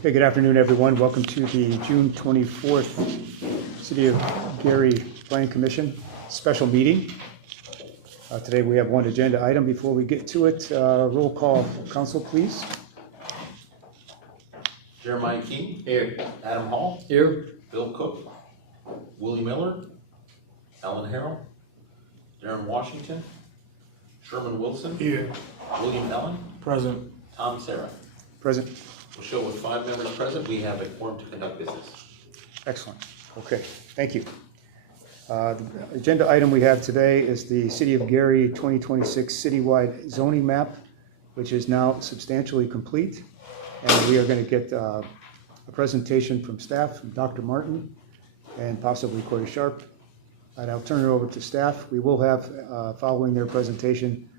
Okay, good afternoon, everyone. Welcome to the June 24th City of Gary Planning Commission special meeting. Today we have one agenda item. Before we get to it, roll call. Council, please. Jeremiah King. Here. Adam Hall. Here. Bill Cook. Willie Miller. Alan Harrell. Darren Washington. Sherman Wilson. Here. William Ellen. Present. Tom Sarah. Present. We'll show with 5 members present, we have a quorum to conduct business. Excellent. Okay, thank you. The agenda item we have today is the City of Gary 2026 citywide zoning map, which is now substantially complete. And we are going to get a presentation from staff, from Dr. Martin, and possibly Corey Sharp. And I'll turn it over to staff. We will have, following their presentation,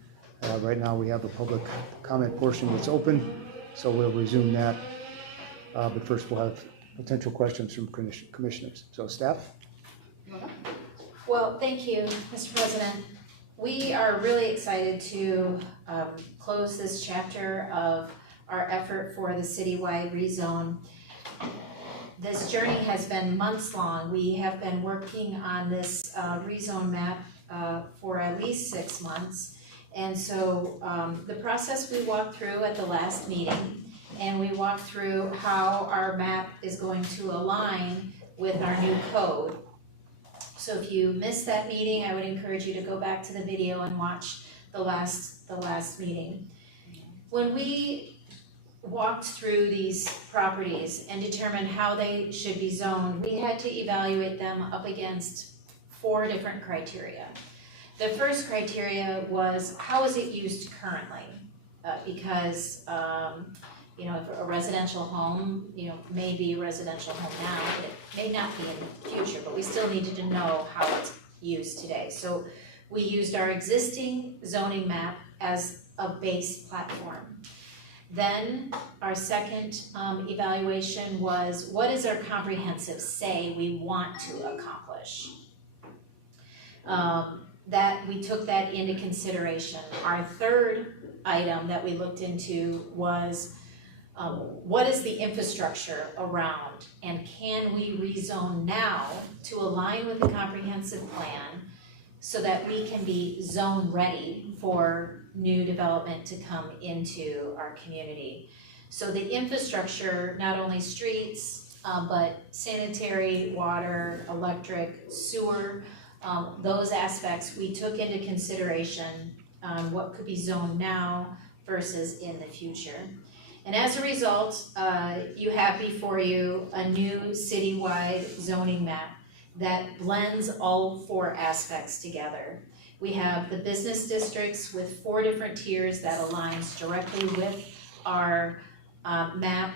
right now we have a public comment portion that's open, so we'll resume that. But first we'll have potential questions from commissioners. So staff? Well, thank you, Mr. President. We are really excited to close this chapter of our effort for the citywide rezone. This journey has been months long. We have been working on this rezone map for at least 6 months. And so the process we walked through at the last meeting, and we walked through how our map is going to align with our new code. So if you missed that meeting, I would encourage you to go back to the video and watch the last meeting. When we walked through these properties and determined how they should be zoned, we had to evaluate them up against 4 different criteria. The first criteria was, how is it used currently? Because you know, if a residential home, you know, may be a residential home now, but it may not be in the future, but we still needed to know how it's used today. So we used our existing zoning map as a base platform. Then our second evaluation was, what is our comprehensive say we want to accomplish? That we took that into consideration. Our third item that we looked into was, what is the infrastructure around, and can we rezone now to align with the comprehensive plan so that we can be zone ready for new development to come into our community. So the infrastructure, not only streets, but sanitary, water, electric, sewer, those aspects we took into consideration on what could be zoned now versus in the future. And as a result, you have before you a new citywide zoning map that blends all 4 aspects together. We have the business districts with 4 different tiers that aligns directly with our map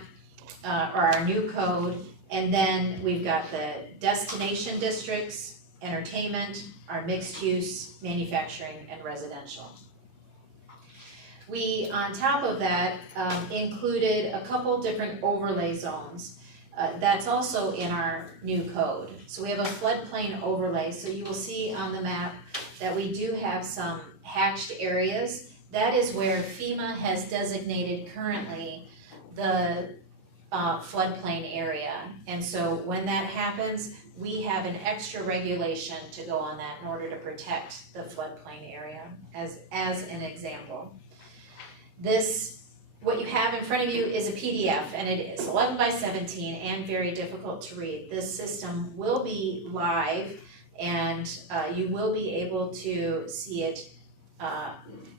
or our new code. And then we've got the destination districts, entertainment, our mixed use, manufacturing, and residential. We, on top of that, included a couple different overlay zones. That's also in our new code. So we have a floodplain overlay. So you will see on the map that we do have some hatched areas. That is where FEMA has designated currently the floodplain area. And so when that happens, we have an extra regulation to go on that in order to protect the floodplain area, as an example. This, what you have in front of you is a PDF, and it is 11 by 17 and very difficult to read. This system will be live, and you will be able to see it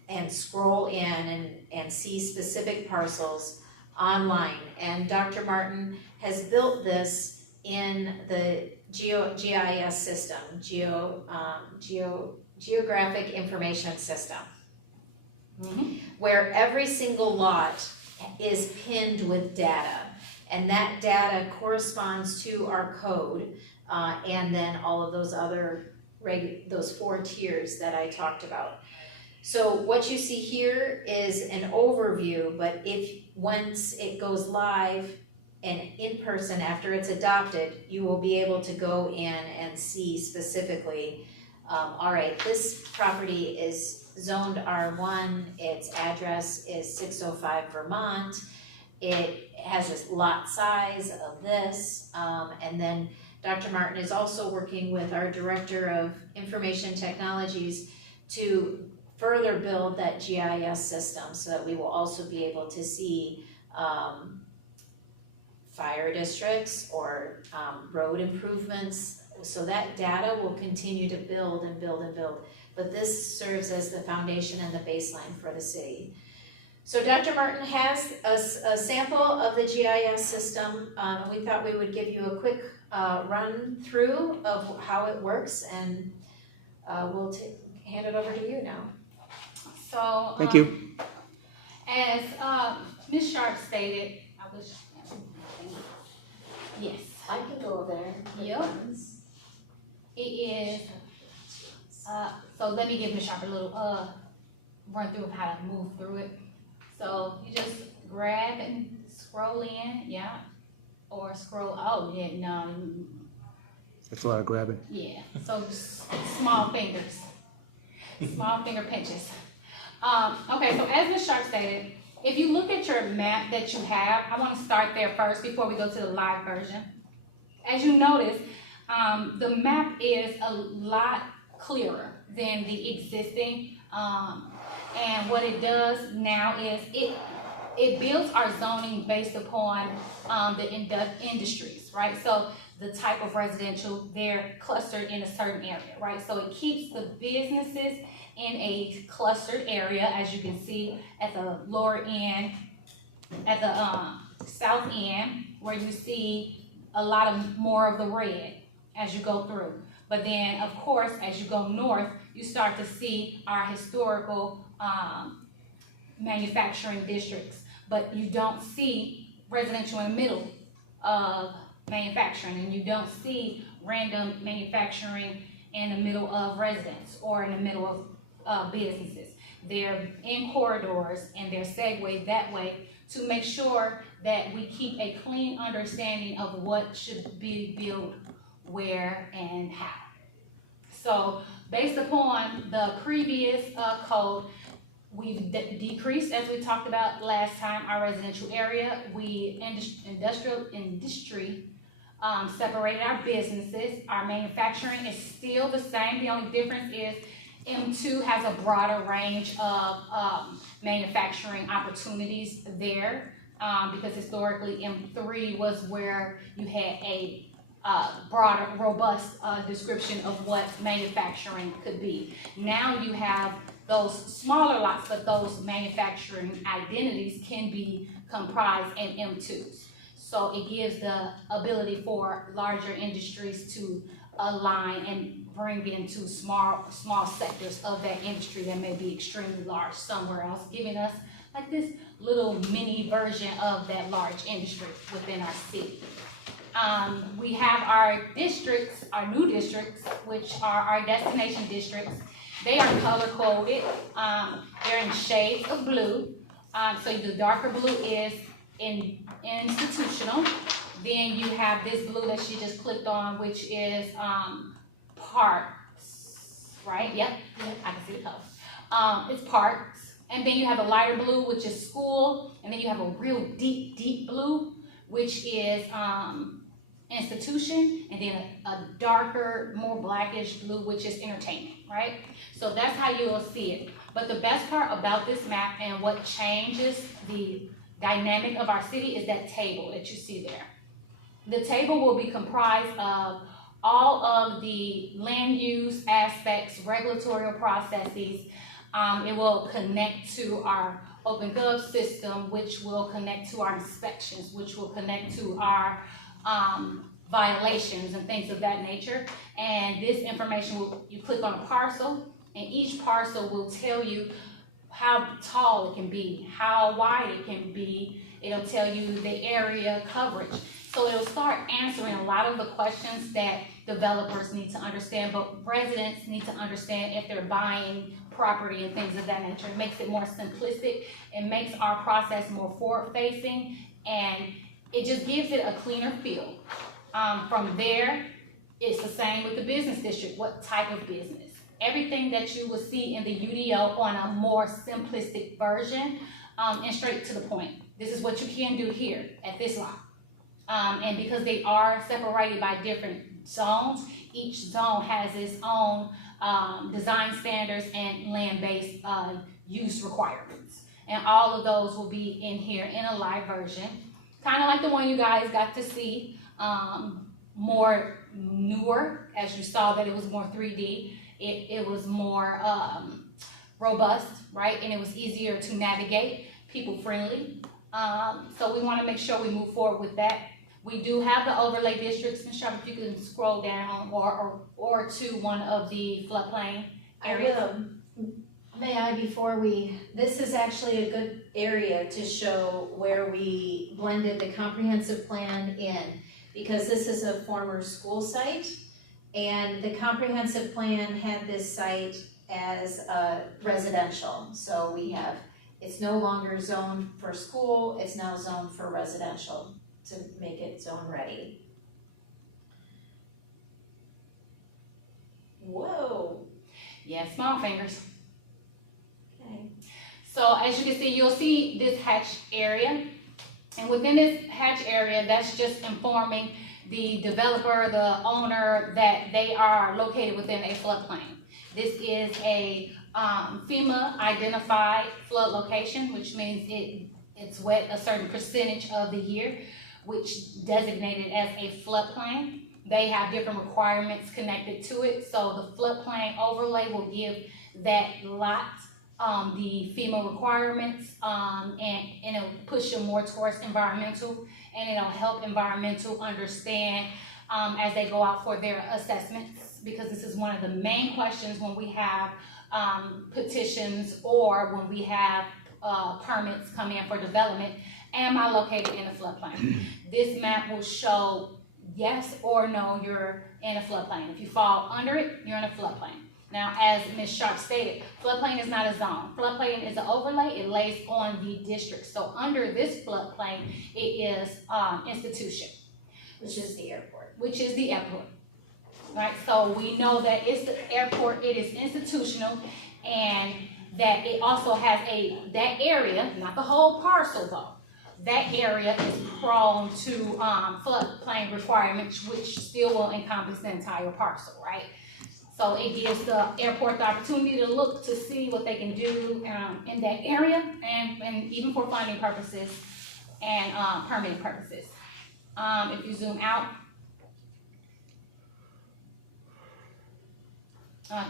and scroll in and see specific parcels online. And Dr. Martin has built this in the GIS system, Geographic Information System. Where every single lot is pinned with data, and that data corresponds to our code, and then all of those other those 4 tiers that I talked about. So what you see here is an overview, but once it goes live and in person after it's adopted, you will be able to go in and see specifically, all right, this property is zoned R1, its address is 605 Vermont, It has a lot size of this, and then Dr. Martin is also working with our Director of Information Technologies to further build that GIS system so that we will also be able to see fire districts or road improvements. So that data will continue to build and build and build. But this serves as the foundation and the baseline for the city. So Dr. Martin has a sample of the GIS system, and we thought we would give you a quick run through of how it works, and we'll hand it over to you now. So, Thank you. as Ms. Sharp stated, I wish, yes, I can go there. Yep. it is, so let me give Ms. Sharp a little run through of how to move through it. So you just grab and scroll in, yeah, or scroll, oh, yeah, no, That's a lot of grabbing. yeah, so small fingers, small finger pinches. Okay, so as Ms. Sharp stated, if you look at your map that you have, I want to start there first before we go to the live version. As you notice, the map is a lot clearer than the existing, and what it does now is it builds our zoning based upon the industries, right? So the type of residential, they're clustered in a certain area, right? So it keeps the businesses in a clustered area, as you can see at the lower end, at the south end, where you see a lot of more of the red as you go through. But then, of course, as you go north, you start to see our historical manufacturing districts, but you don't see residential in the middle of manufacturing, and you don't see random manufacturing in the middle of residents or in the middle of businesses. They're in corridors and they're segued that way to make sure that we keep a clean understanding of what should be built where and how. So based upon the previous code, we've decreased, as we talked about last time, our residential area. We industry separated our businesses. Our manufacturing is still the same. The only difference is M2 has a broader range of manufacturing opportunities there, because historically M3 was where you had a broader, robust description of what manufacturing could be. Now you have those smaller lots, but those manufacturing identities can be comprised in M2s. So it gives the ability for larger industries to align and bring into small sectors of that industry that may be extremely large somewhere else, giving us like this little mini version of that large industry within our city. We have our districts, our new districts, which are our destination districts. They are color coded. They're in shades of blue. So the darker blue is institutional. Then you have this blue that she just clicked on, which is parks, right? Yep, I can see the color. It's parks. And then you have a lighter blue, which is school. And then you have a real deep, deep blue, which is institution. And then a darker, more blackish blue, which is entertainment, right? So that's how you'll see it. But the best part about this map and what changes the dynamic of our city is that table that you see there. The table will be comprised of all of the land use aspects, regulatory processes. It will connect to our OpenGov system, which will connect to our inspections, which will connect to our violations and things of that nature. And this information you click on a parcel, and each parcel will tell you how tall it can be, how wide it can be. It'll tell you the area coverage. So it'll start answering a lot of the questions that developers need to understand, but residents need to understand if they're buying property and things of that nature. It makes it more simplistic. It makes our process more forward-facing, and it just gives it a cleaner feel. From there, it's the same with the business district. What type of business? Everything that you will see in the UDO on a more simplistic version and straight to the point. This is what you can do here at this lot. And because they are separated by different zones, each zone has its own design standards and land-based use requirements. And all of those will be in here in a live version, kind of like the one you guys got to see, more newer, as you saw that it was more 3D. It was more robust, right? And it was easier to navigate, people-friendly. So we want to make sure we move forward with that. We do have the overlay districts. Ms. Sharp, if you can scroll down or to one of the floodplain areas. I will. May I, this is actually a good area to show where we blended the comprehensive plan in, because this is a former school site, and the comprehensive plan had this site as residential. So it's no longer zoned for school, it's now zoned for residential to make it zone ready. Whoa. Yeah, small fingers. Okay. So as you can see, you'll see this hatch area. And within this hatch area, that's just informing the developer, the owner, that they are located within a floodplain. This is a FEMA identified flood location, which means it's wet a certain percentage of the year, which designated as a floodplain. They have different requirements connected to it. So the floodplain overlay will give that lot the FEMA requirements, and it'll push them more towards environmental, and it'll help environmental understand as they go out for their assessments, because this is one of the main questions when we have petitions or when we have permits come in for development. Am I located in a floodplain? This map will show yes or no, you're in a floodplain. If you fall under it, you're in a floodplain. Now, as Ms. Sharp stated, floodplain is not a zone. Floodplain is an overlay. It lays on the district. So under this floodplain, it is institution. Which is the airport. Which is the airport. Right? So we know that it's the airport, it is institutional, and that it also has that area, not the whole parcel though, that area is prone to floodplain requirements, which still will encompass the entire parcel, right? So it gives the airport the opportunity to look to see what they can do in that area, and even for funding purposes and permitting purposes. If you zoom out,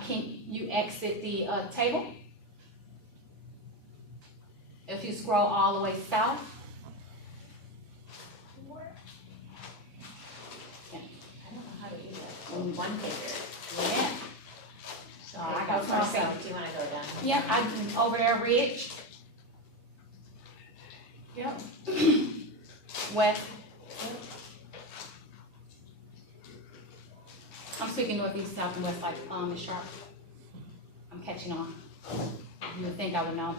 can you exit the table? If you scroll all the way south. I don't know how to do that. One finger. Yeah. So I got far south. Do you want to go down? Yep, I'm over there, Ridge. Yep. West. I'm speaking northeast, south, and west, like Ms. Sharp. I'm catching on. You would think I would know.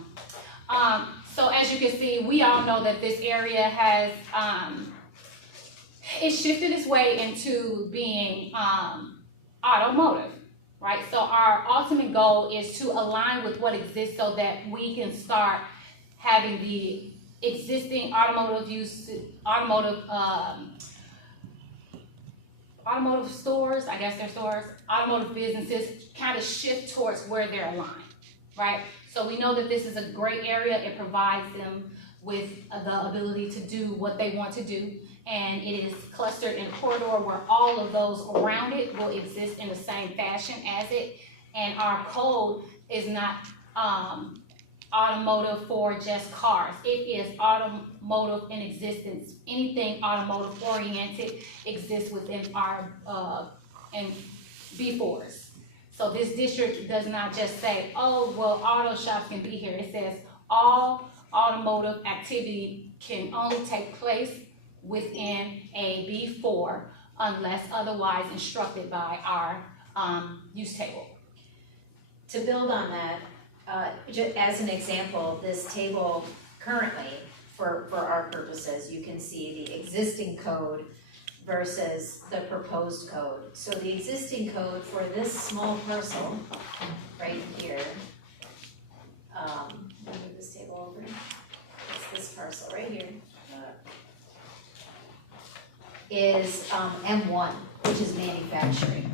So as you can see, we all know that this area has it shifted its way into being automotive, right? So our ultimate goal is to align with what exists so that we can start having the existing automotive stores, I guess they're stores, automotive businesses kind of shift towards where they're aligned, right? So we know that this is a great area. It provides them with the ability to do what they want to do. And it is clustered in a corridor where all of those around it will exist in the same fashion as it. And our code is not automotive for just cars. It is automotive in existence. Anything automotive oriented exists within our and B4s. So this district does not just say, oh, well, auto shops can be here. It says all automotive activity can only take place within a B4 unless otherwise instructed by our use table. To build on that, as an example, this table currently, for our purposes, you can see the existing code versus the proposed code. So the existing code for this small parcel right here, let me move this table over. is M1, which is manufacturing.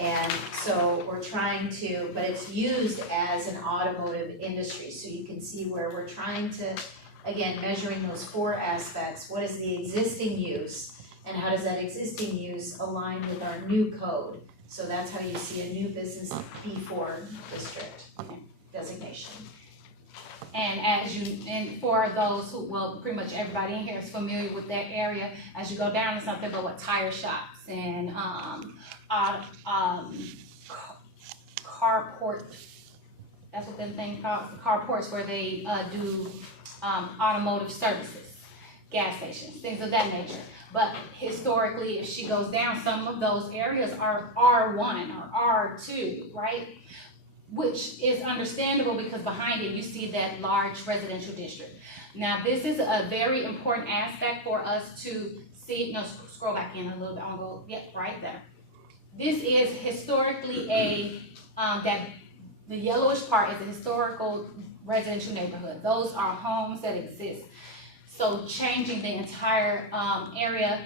And so we're trying to, but it's used as an automotive industry. So you can see where we're trying to, again, measuring those 4 aspects. What is the existing use? And how does that existing use align with our new code? So that's how you see a new business B4 district designation. And for those who, well, pretty much everybody in here is familiar with that area, as you go down to something but with tire shops and, carport, that's what them thing called, carports where they, do, automotive services, gas stations, things of that nature. But historically, if she goes down, some of those areas are R1 or R2, right? Which is understandable because behind it, you see that large residential district. Now, this is a very important aspect for us to see. No, scroll back in a little bit. I'm gonna go, yep, right there. This is historically that the yellowish part is a historical residential neighborhood. Those are homes that exist. So changing the entire area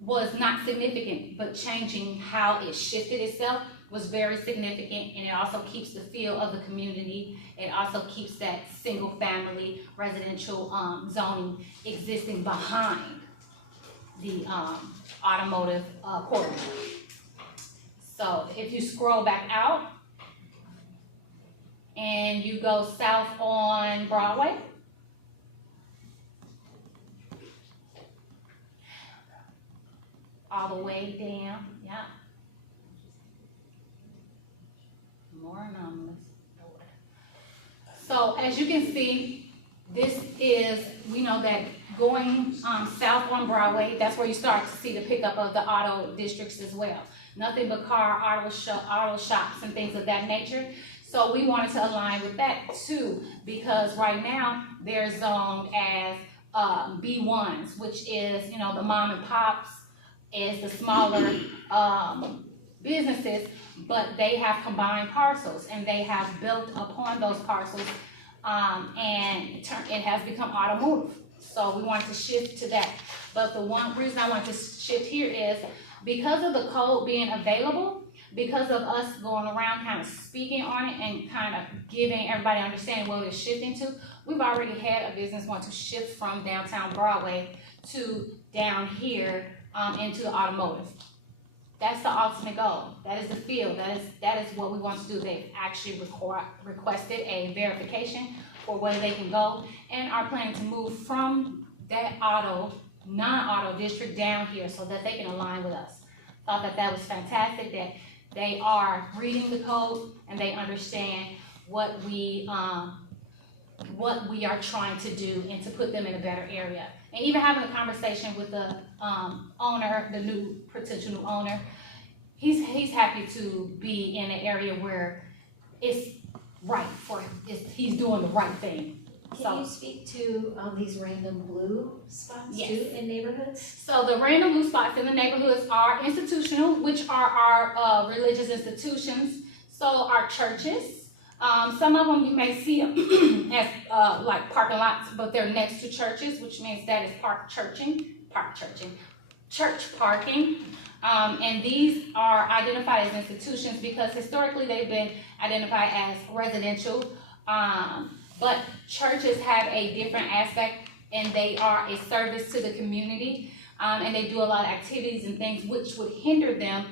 was not significant, but changing how it shifted itself was very significant, and it also keeps the feel of the community. It also keeps that single family residential zoning existing behind the automotive corridor. So if you scroll back out and you go south on Broadway, all the way down, yeah. More anomalous. So as you can see, this is, we know that going south on Broadway, that's where you start to see the pickup of the auto districts as well. Nothing but auto shops and things of that nature. So we wanted to align with that too, because right now they're zoned as B1s, which is, you know, the mom and pops, is the smaller businesses, but they have combined parcels and they have built upon those parcels, and it has become automotive. So we wanted to shift to that. But the one reason I want to shift here is because of the code being available, because of us going around kind of speaking on it and kind of giving everybody understanding what it's shifting to, we've already had a business want to shift from downtown Broadway to down here into automotive. That's the ultimate goal. That is the field. That is what we want to do. They've actually requested a verification for where they can go and are planning to move from that non-auto district down here so that they can align with us. Thought that was fantastic, that they are reading the code and they understand what we are trying to do and to put them in a better area. And even having a conversation with the owner, the new potential new owner, he's happy to be in an area where it's right for him. He's doing the right thing. Can you speak to these random blue spots Yes. too in neighborhoods? So the random blue spots in the neighborhoods are institutional, which are our religious institutions. So our churches. Some of them you may see as like parking lots, but they're next to churches, which means that is church parking. And these are identified as institutions because historically they've been identified as residential. But churches have a different aspect, and they are a service to the community, and they do a lot of activities and things which would hinder them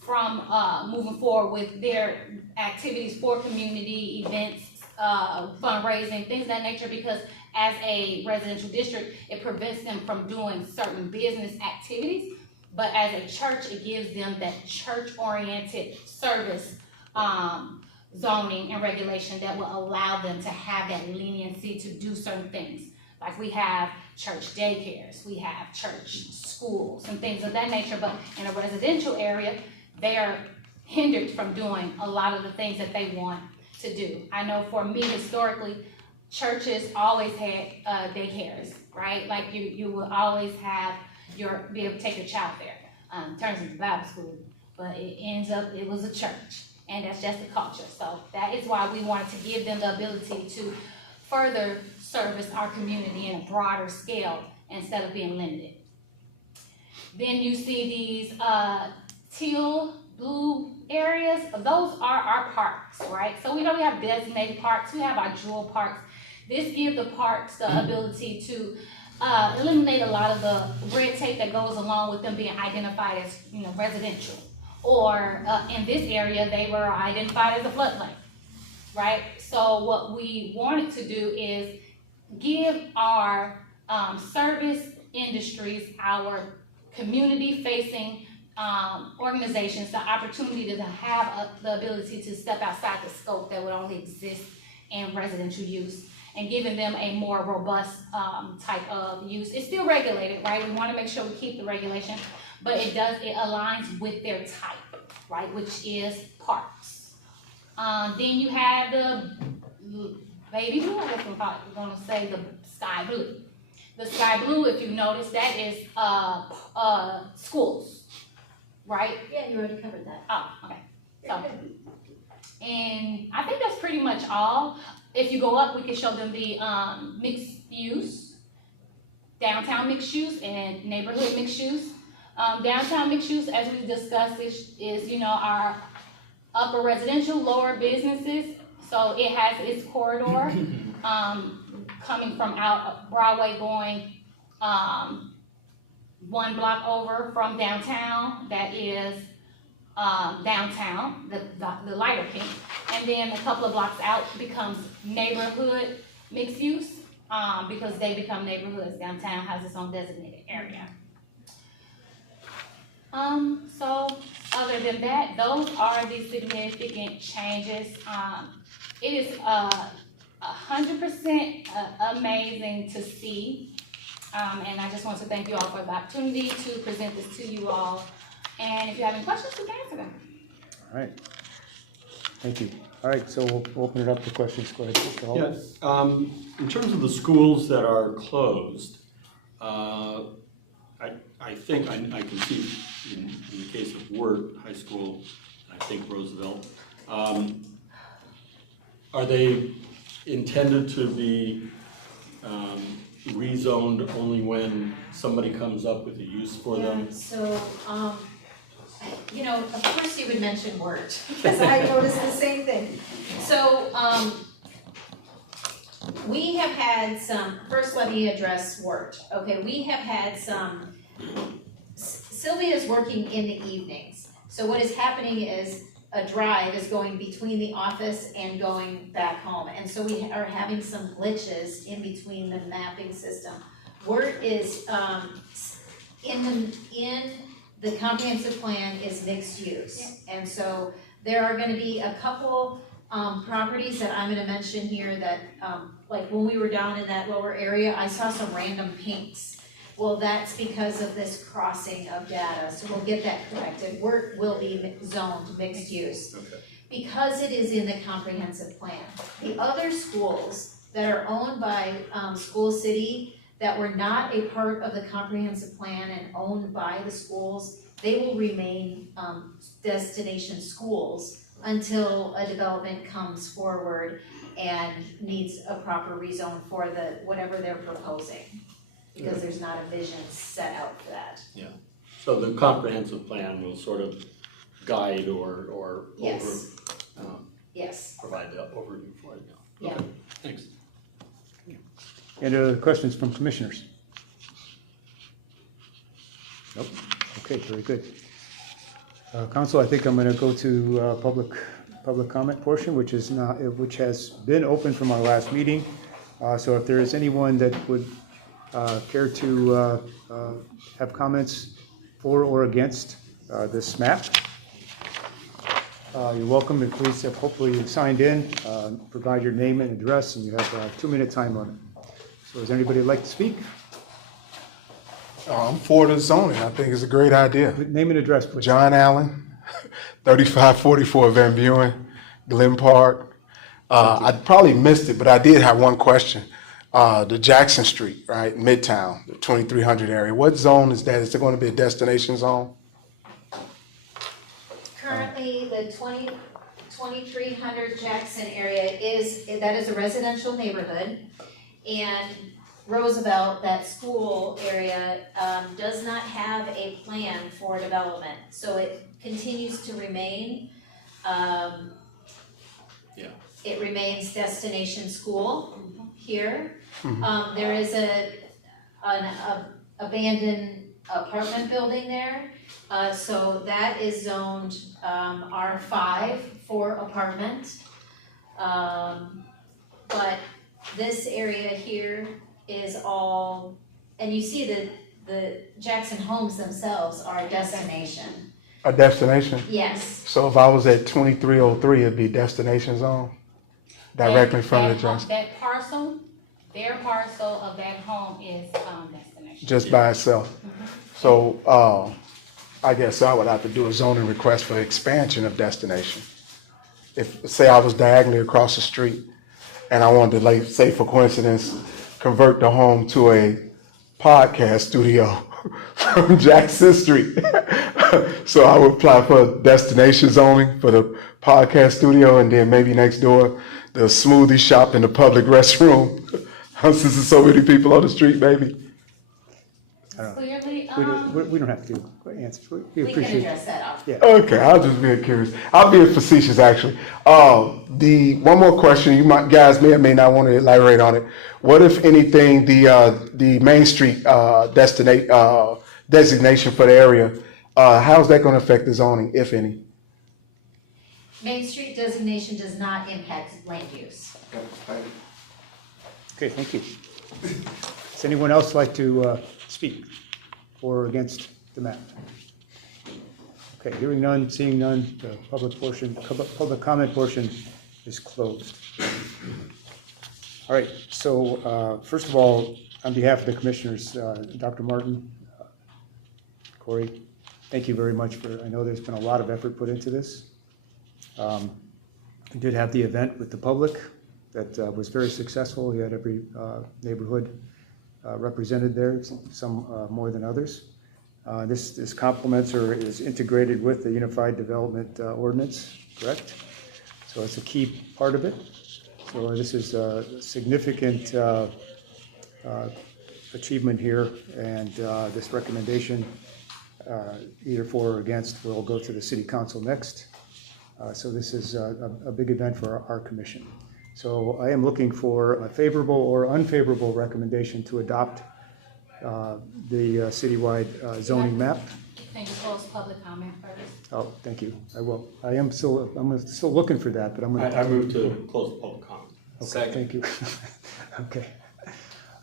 from moving forward with their activities for community events, fundraising, things of that nature, because as a residential district, it prevents them from doing certain business activities. But as a church, it gives them that church-oriented service zoning and regulation that will allow them to have that leniency to do certain things. Like we have church daycares, we have church schools and things of that nature, but in a residential area, they are hindered from doing a lot of the things that they want to do. I know for me, historically, churches always had daycares, right? Like you will always have be able to take your child there. Turns into Bible school, but it ends up, it was a church, and that's just the culture. So that is why we wanted to give them the ability to further service our community in a broader scale instead of being limited. Then you see these, teal blue areas, those are our parks, right? So we know we have designated parks, we have our jewel parks. This gives the parks the ability to eliminate a lot of the red tape that goes along with them being identified as, residential. Or in this area, they were identified as a floodplain, right? So what we wanted to do is give our service industries, our community-facing organizations the opportunity to have the ability to step outside the scope that would only exist in residential use, and giving them a more robust type of use. It's still regulated, right? We want to make sure we keep the regulation, but it aligns with their type, right, which is parks. Then you have the baby blue, I guess we're gonna say the sky blue. The sky blue, if you notice, that is schools, right? Yeah, you already covered that. Oh, okay. So, and I think that's pretty much all. If you go up, we can show them the mixed use, downtown mixed use and neighborhood mixed use. Downtown mixed use, as we discussed, is our upper residential, lower businesses. So it has its corridor coming from out Broadway, going 1 block over from downtown. That is downtown, the lighter pink, and then a couple of blocks out becomes neighborhood mixed use, because they become neighborhoods. Downtown has its own designated area. So other than that, those are the significant changes. It is 100% amazing to see, and I just want to thank you all for the opportunity to present this to you all. And if you have any questions, we can answer them. All right. Thank you. All right, so we'll open it up to questions. Go ahead, Mr. Hall. Yes, in terms of the schools that are closed, I think I can see in the case of Wirt High School, I think Roosevelt, are they intended to be rezoned only when somebody comes up with a use for them? So, of course you would mention Wirt, because I noticed the same thing. So, we have had first let me address Wirt. Okay, we have had Sylvia's working in the evenings. So what is happening is a drive is going between the office and going back home. And so we are having some glitches in between the mapping system. Wirt is, in the comprehensive plan is mixed use. Yeah. And so there are gonna be a couple properties that I'm gonna mention here that, like when we were down in that lower area, I saw some random pinks. Well, that's because of this crossing of data, so we'll get that corrected. Wirt will be zoned mixed use. Okay. Because it is in the comprehensive plan. The other schools that are owned by School City that were not a part of the comprehensive plan and owned by the schools, they will remain destination schools until a development comes forward and needs a proper rezone for whatever they're proposing. Because there's not a vision set out for that. Yeah, so the comprehensive plan will sort of guide or Yes. Yes. provide the overview for it. Yeah. Okay, thanks. Any other questions from commissioners? Nope. Okay, very good. Council, I think I'm going to go to public comment portion, which has been open from our last meeting. So if there is anyone that would care to have comments for or against this map, you're welcome, and please, hopefully you've signed in, provide your name and address, and you have a 2-minute time limit. So does anybody like to speak? I'm for the zoning. I think it's a great idea. Name and address, please. John Allen, 3544 Van Buren, Glen Park. I probably missed it, but I did have one question. The Jackson Street, right, Midtown, the 2300 area. What zone is that? Is it going to be a destination zone? Currently, the 2300 Jackson area is a residential neighborhood. And Roosevelt, that school area, does not have a plan for development, so it continues to remain, Yeah. it remains destination school here. Mhm. There is an abandoned apartment building there, so that is zoned, R5 for apartment. But this area here is all, and you see the Jackson homes themselves are a destination. A destination? Yes, So if I was at 2303, it'd be destination zone? Directly from the Jackson, That parcel, their parcel of that home is, destination. just by itself? So, I guess I would have to do a zoning request for expansion of destination. If, say I was diagonally across the street and I wanted to, like, say for coincidence, convert the home to a podcast studio from Jackson Street. So I would apply for destination zoning for the podcast studio, and then maybe next door, the smoothie shop and the public restroom. Since there's so many people on the street, maybe. Clearly, We don't have to answer. We we can appreciate it. address that off. Yeah. Okay, I'll just be curious. I'll be facetious, actually. The one more question, you might guys may or may not want to elaborate on it. What, if anything, the Main Street designation for the area, how's that going to affect the zoning, if any? Main Street designation does not impact land use. Okay, thank you. Does anyone else like to speak for or against the map? Okay, hearing none, seeing none, the public comment portion is closed. All right, so first of all, on behalf of the commissioners, Dr. Martin, Corey, thank you very much I know there's been a lot of effort put into this. We did have the event with the public that was very successful. You had every neighborhood represented there, some more than others. This complements or is integrated with the Unified Development Ordinance, correct? So it's a key part of it. So this is a significant achievement here, and this recommendation, either for or against, will go to the City Council next. So this is a big event for our commission. So I am looking for a favorable or unfavorable recommendation to adopt the citywide zoning map. can you close public comment first? Oh, thank you. I will. I'm still looking for that, but I'm I gonna. move to close the public comment. Okay, thank you. Okay.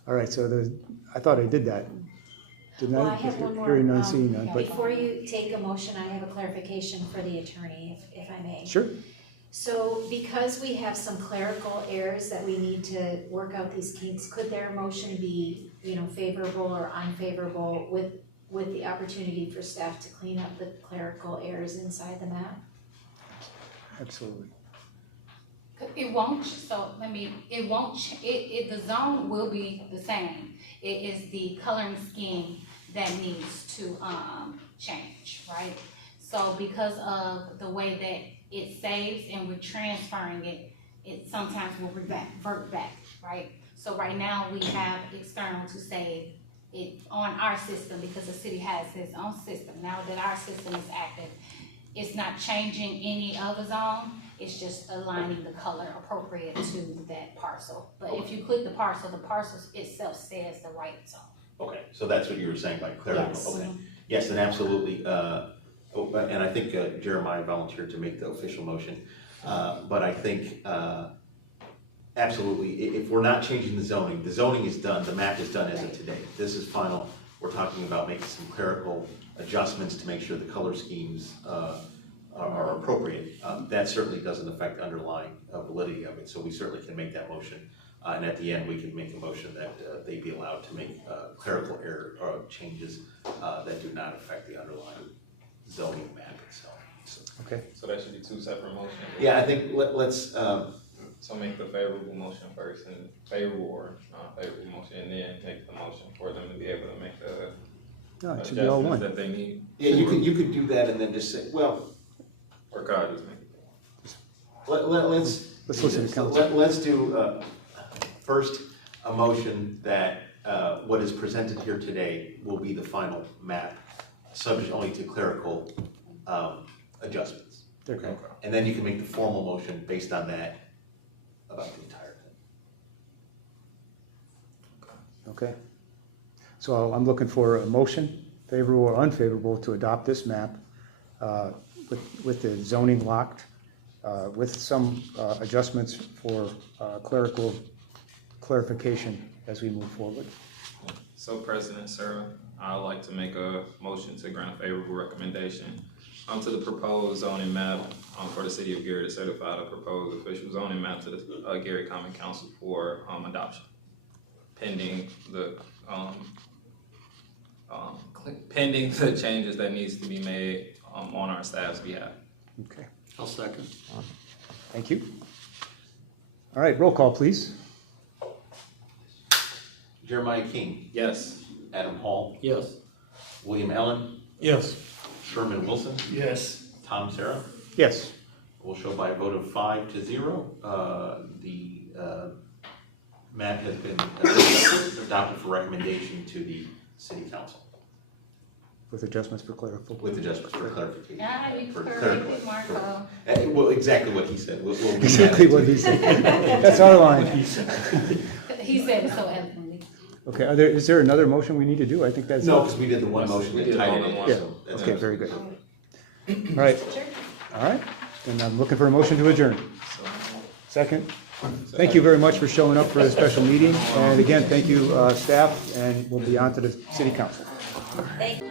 All right, so I thought I did that. Didn't I? Well, I have one more, Hearing none, seeing none, but, Before you take a motion, I have a clarification for the attorney, if I may. sure. So because we have some clerical errors that we need to work out these kinks, could their motion be, favorable or unfavorable with the opportunity for staff to clean up the clerical errors inside the map? Absolutely. It won't, the zone will be the same. It is the coloring scheme that needs to, change, right? So because of the way that it saves and we're transferring it, it sometimes will revert back, right? So right now we have external to save it on our system because the city has its own system. Now that our system is active, it's not changing any other zone, it's just aligning the color appropriate to that parcel. But if you click the parcel itself says the right zone. Okay, so that's what you were saying by clerical, Yes. okay. Yes, and absolutely, and I think Jeremiah volunteered to make the official motion. But I think, absolutely, if we're not changing the zoning is done, the map is done as of today. This is final. We're talking about making some clerical adjustments to make sure the color schemes are appropriate. That certainly doesn't affect the underlying validity of it, so we certainly can make that motion. And at the end, we can make a motion that they be allowed to make clerical error or changes that do not affect the underlying zoning map itself. So, Okay. So that should be two separate motions? yeah, I think let's, So make the favorable motion first and favorable or non-favorable motion, and then take the motion for them to be able to make the No, it should be all adjustments one. that they need. yeah, you could do that and then just say, well, Or could I just make it? let's Let's listen to council. Let's do first a motion that what is presented here today will be the final map, subject only to clerical adjustments. Okay. And then you can make the formal motion based on that about the entire thing. Okay. So I'm looking for a motion, favorable or unfavorable, to adopt this map with the zoning locked, with some adjustments for clerical clarification as we move forward. So President Sarah, I'd like to make a motion to grant favorable recommendation to the proposed zoning map for the city of Gary to certify the proposed official zoning map to the Gary Common Council for adoption, pending the changes that needs to be made on our staff's behalf. Okay, I'll second. thank you. All right, roll call, please. Jeremiah King, Yes. Adam Hall, Yes. William Ellen, Yes. Sherman Wilson, Yes. Tom Sarah. Yes. Will show by a vote of 5-0. The map has been adopted for recommendation to the city council With adjustments for clerical. with adjustments for clarification. Yeah, you For corrected clerical. Marco. Well, exactly what he said. We'll get Exactly that what into- he said. That's our line. He said it so eloquently. Okay, is there another motion we need to do? I think that's. No, because we did the one motion We that did tied all it in in. one. Yeah, so that's- okay, very good. All right, all right. Then I'm looking for a motion to adjourn. Second? Thank you very much for showing up for the special meeting. And again, thank you, staff, and we'll be on to the city council. Thank